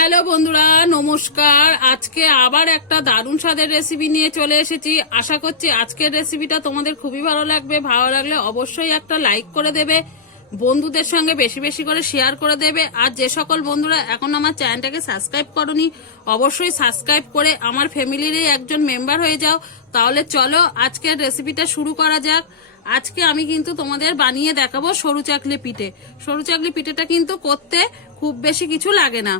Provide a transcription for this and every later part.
Hello বন্ধুরা, নমস্কার। আজকে আবার একটা দারুণ স্বাদের রেসিপি নিয়ে চলে এসেছি। আশা করছি আজকের রেসিপিটা তোমাদের খুবই ভালো লাগবে। ভালো লাগলে অবশ্যই একটা লাইক করে দেবে, বন্ধুদের সঙ্গে বেশি বেশি করে শেয়ার করে দেবে। আর যে সকল বন্ধুরা এখন আমার চ্যানেলটাকে সাবস্ক্রাইব করনি, অবশ্যই সাবস্ক্রাইব করে আমার ফ্যামিলিরই একজন মেম্বার হয়ে যাও। তাহলে চলো আজকের রেসিপিটা শুরু করা যাক। আজকে আমি কিন্তু তোমাদের বানিয়ে দেখাবো সরু চাকলি পিঠে। সরু চাকলি পিঠেটা কিন্তু করতে খুব বেশি কিছু লাগে না।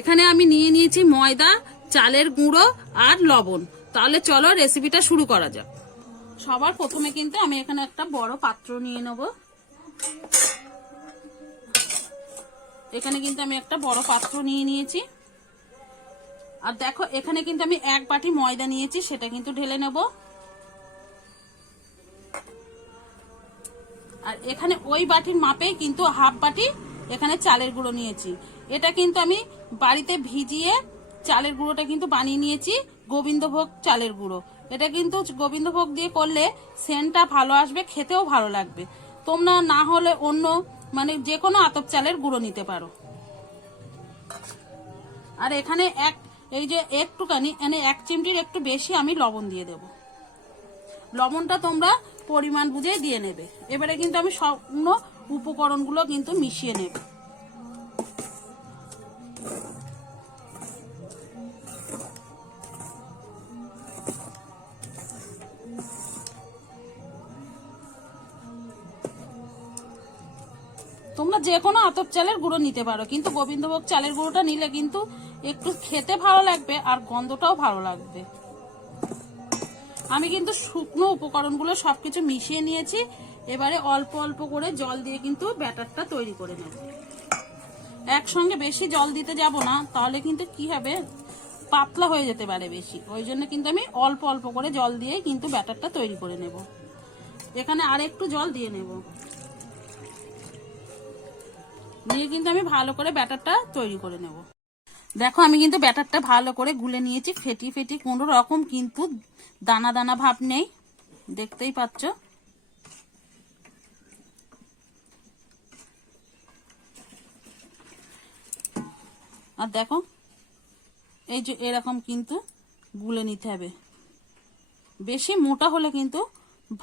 এখানে আমি নিয়ে নিয়েছি ময়দা, চালের গুঁড়ো আর লবণ। তাহলে চলো রেসিপিটা শুরু করা যাক। সবার প্রথমে কিন্তু আমি এখানে একটা বড় পাত্র নিয়ে নেব। এখানে কিন্তু আমি একটা বড় পাত্র নিয়ে নিয়েছি। আর দেখো, এখানে কিন্তু আমি এক বাটি ময়দা নিয়েছি, সেটা কিন্তু ঢেলে নেব। আর এখানে ওই বাটির মাপেই কিন্তু হাফ বাটি এখানে চালের গুঁড়ো নিয়েছি। এটা কিন্তু আমি বাড়িতে ভিজিয়ে চালের গুঁড়োটা কিন্তু বানিয়ে নিয়েছি, গোবিন্দভোগ চালের গুঁড়ো। এটা কিন্তু গোবিন্দভোগ দিয়ে করলে সেন্টটা ভালো আসবে, খেতেও ভালো লাগবে। তোমরা না হলে অন্য মানে যে কোনো আতপ চালের গুঁড়ো নিতে পারো। আর এখানে এক, এই যে একটুখানি মানে এক চিমটির একটু বেশি আমি লবণ দিয়ে দেব। লবণটা তোমরা পরিমাণ বুঝে দিয়ে নেবে। এবারে কিন্তু আমি সম্পূর্ণ উপকরণগুলো কিন্তু মিশিয়ে নেব। তোমরা যে কোনো আতপ চালের গুঁড়ো নিতে পারো, কিন্তু গোবিন্দভোগ চালের গুঁড়োটা নিলে কিন্তু একটু খেতে ভালো লাগবে আর গন্ধটাও ভালো লাগবে। আমি কিন্তু শুকনো উপকরণগুলো সবকিছু মিশিয়ে নিয়েছি। এবারে অল্প অল্প করে জল দিয়ে কিন্তু ব্যাটারটা তৈরি করে নেব। একসঙ্গে বেশি জল দিতে যাব না, তাহলে কিন্তু কি হবে? পাতলা হয়ে যেতে পারে বেশি। ওই জন্য কিন্তু আমি অল্প অল্প করে জল দিয়ে কিন্তু ব্যাটারটা তৈরি করে নেব। এখানে আর একটু জল দিয়ে নেব। দিয়ে কিন্তু আমি ভালো করে ব্যাটারটা তৈরি করে নেব। দেখো, আমি কিন্তু ব্যাটারটা ভালো করে গুলে নিয়েছি ফেটি ফেটি কোনো রকম কিন্তু দানা দানা ভাব নেই। দেখতেই পাচ্ছ? আর দেখো, এই যে এরকম কিন্তু গুলে নিতে হবে। বেশি মোটা হলে কিন্তু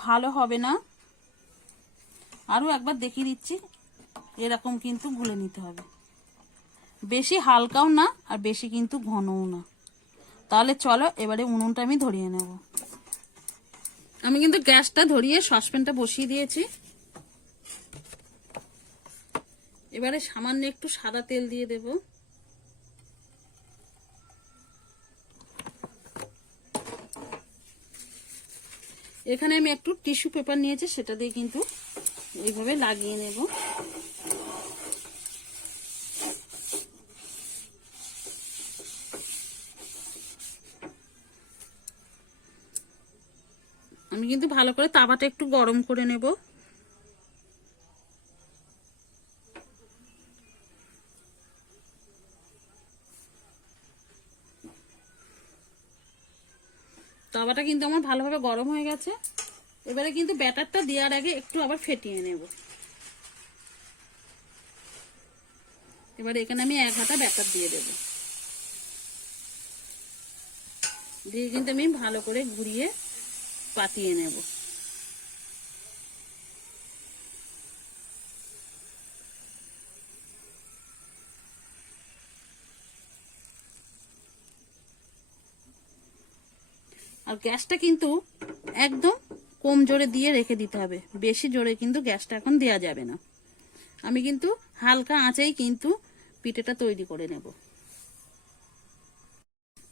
ভালো হবে না। আরও একবার দেখিয়ে দিচ্ছি, এরকম কিন্তু গুলে নিতে হবে। বেশি হালকাও না, আর বেশি কিন্তু ঘনও না। তাহলে চলো, এবারে উনুনটা আমি ধরিয়ে নেব। আমি কিন্তু গ্যাসটা ধরিয়ে সসপ্যানটা বসিয়ে দিয়েছি। এবারে সামান্য একটু সাদা তেল দিয়ে দেব। এখানে আমি একটু টিস্যু পেপার নিয়েছি, সেটা দিয়ে কিন্তু এইভাবে লাগিয়ে নেব। আমি কিন্তু ভালো করে তাওয়াটা একটু গরম করে নেব। তাওয়াটা কিন্তু আমার ভালোভাবে গরম হয়ে গেছে। এবারে কিন্তু ব্যাটারটা দেওয়ার আগে একটু আবার ফেটিয়ে নেব। এবারে এখানে আমি এক হাতা ব্যাটার দিয়ে দেব। দিয়ে কিন্তু আমি ভালো করে ঘুরিয়ে পাতিয়ে নেব। আর গ্যাসটা কিন্তু একদম কম জোরে দিয়ে রেখে দিতে হবে। বেশি জোরে কিন্তু গ্যাসটা এখন দেওয়া যাবে না। আমি কিন্তু হালকা আঁচেই কিন্তু পিঠেটা তৈরি করে নেব।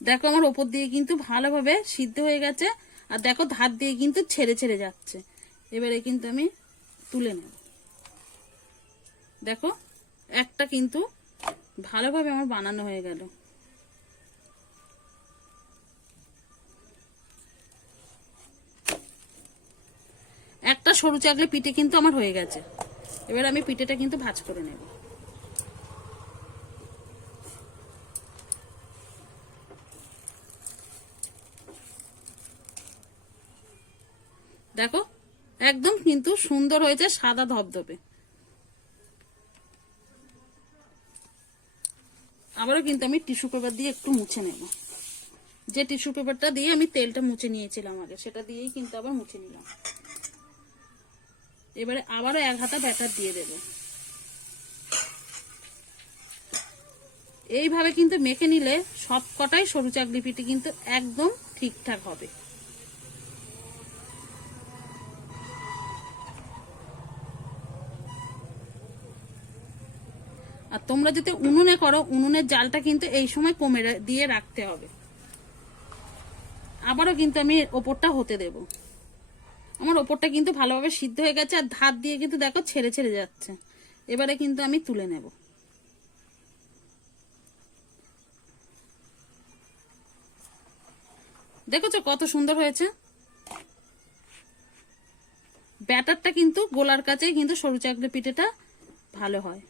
দেখো আমার ওপর দিয়ে কিন্তু ভালোভাবে সিদ্ধ হয়ে গেছে আর দেখো ধার দিয়ে কিন্তু ছেড়ে ছেড়ে যাচ্ছে। এবারে কিন্তু আমি তুলে নেব। দেখো একটা কিন্তু ভালোভাবে আমার বানানো হয়ে গেল। সরু চাকলে পিঠে কিন্তু আমার হয়ে গেছে। এবার আমি পিঠেটা কিন্তু ভাজ করে নেব। দেখো, একদম কিন্তু সুন্দর হয়েছে সাদা ধবধবে। আবারও কিন্তু আমি টিস্যু পেপার দিয়ে একটু মুছে নেব। যে টিস্যু পেপারটা দিয়ে আমি তেলটা মুছে নিয়েছিলাম আগে, সেটা দিয়েই কিন্তু আবার মুছে নিলাম। এবারে আবারও এক হাতা ব্যাটার দিয়ে দেব। এইভাবে কিন্তু মেখে নিলে সব কটাই সরু চাকরি পিঠে কিন্তু একদম ঠিকঠাক হবে। আর তোমরা যদি উনুনে করো, উনুনের জালটা কিন্তু এই সময় কমে দিয়ে রাখতে হবে। আবারও কিন্তু আমি ওপরটা হতে দেব। আমার ওপরটা কিন্তু ভালোভাবে সিদ্ধ হয়ে গেছে, আর ধার দিয়ে কিন্তু দেখো ছেড়ে ছেড়ে যাচ্ছে। এবারে কিন্তু আমি তুলে নেব। দেখেছ কত সুন্দর হয়েছে? ব্যাটারটা কিন্তু গোলার কাছেই কিন্তু সরু চাকরি পিঠেটা ভালো হয়।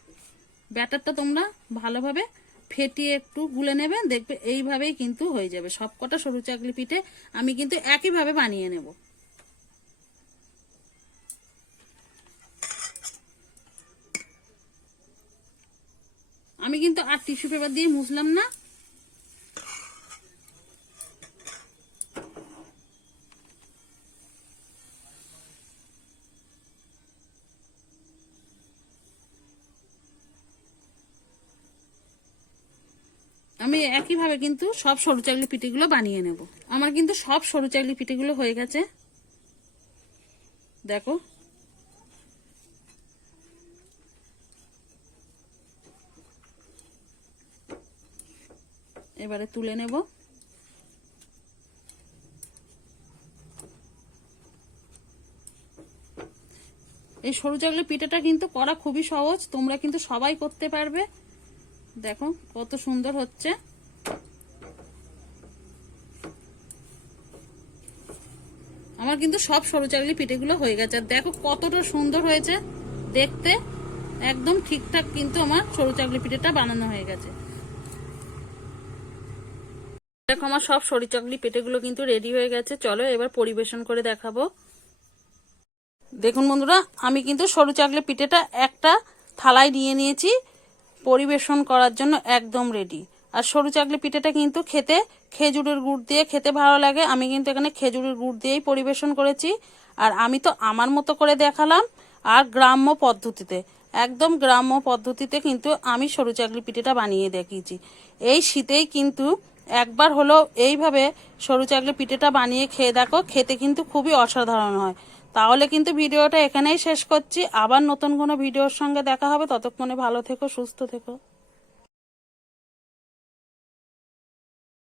ব্যাটারটা তোমরা ভালোভাবে ফেটিয়ে একটু গুলে নেবে, দেখবে এইভাবেই কিন্তু হয়ে যাবে। সব কটা সরু চাকলি পিঠে আমি কিন্তু একইভাবে বানিয়ে নেব। আমি কিন্তু আর টিস্যু পেপার দিয়ে মুছলাম না। আমি একইভাবে কিন্তু সব সরু চাকলি পিঠেগুলো বানিয়ে নেব। আমার কিন্তু সব সরু চাকলি পিঠেগুলো হয়ে গেছে। দেখো। এবারে তুলে নেব। এই সরু চাকলি পিঠাটা কিন্তু করা খুবই সহজ, তোমরা কিন্তু সবাই করতে পারবে। দেখো কত সুন্দর হচ্ছে। আমার কিন্তু সব সরু চাকলি পিঠেগুলো হয়ে গেছে। দেখো কতটা সুন্দর হয়েছে। দেখতে একদম ঠিকঠাক কিন্তু আমার সরু চাকলি পিঠেটা বানানো হয়ে গেছে। দেখো আমার সব সরু চাকলি পিঠেগুলো কিন্তু রেডি হয়ে গেছে। চলো এবার পরিবেশন করে দেখাবো। দেখুন বন্ধুরা, আমি কিন্তু সরু চাকলি পিঠেটা একটা থালায় নিয়ে নিয়েছি পরিবেশন করার জন্য একদম রেডি আর সরু চাকলি পিঠেটা কিন্তু খেতে খেজুরের গুড় দিয়ে খেতে ভালো লাগে। আমি কিন্তু এখানে খেজুরের গুড় দিয়েই পরিবেশন করেছি। আর আমি তো আমার মতো করে দেখালাম আর গ্রাম্য পদ্ধতিতে, একদম গ্রাম্য পদ্ধতিতে কিন্তু আমি সরু চাকলি পিঠেটা বানিয়ে দেখিয়েছি। এই শীতেই কিন্তু একবার হলো এইভাবে সরু চাকলি পিঠেটা বানিয়ে খেয়ে দেখো, খেতে কিন্তু খুবই অসাধারণ হয়। তাহলে কিন্তু ভিডিওটা এখানেই শেষ করছি। আবার নতুন কোনো ভিডিওর সঙ্গে দেখা হবে। ততক্ষণে ভালো থেকো, সুস্থ থেকো।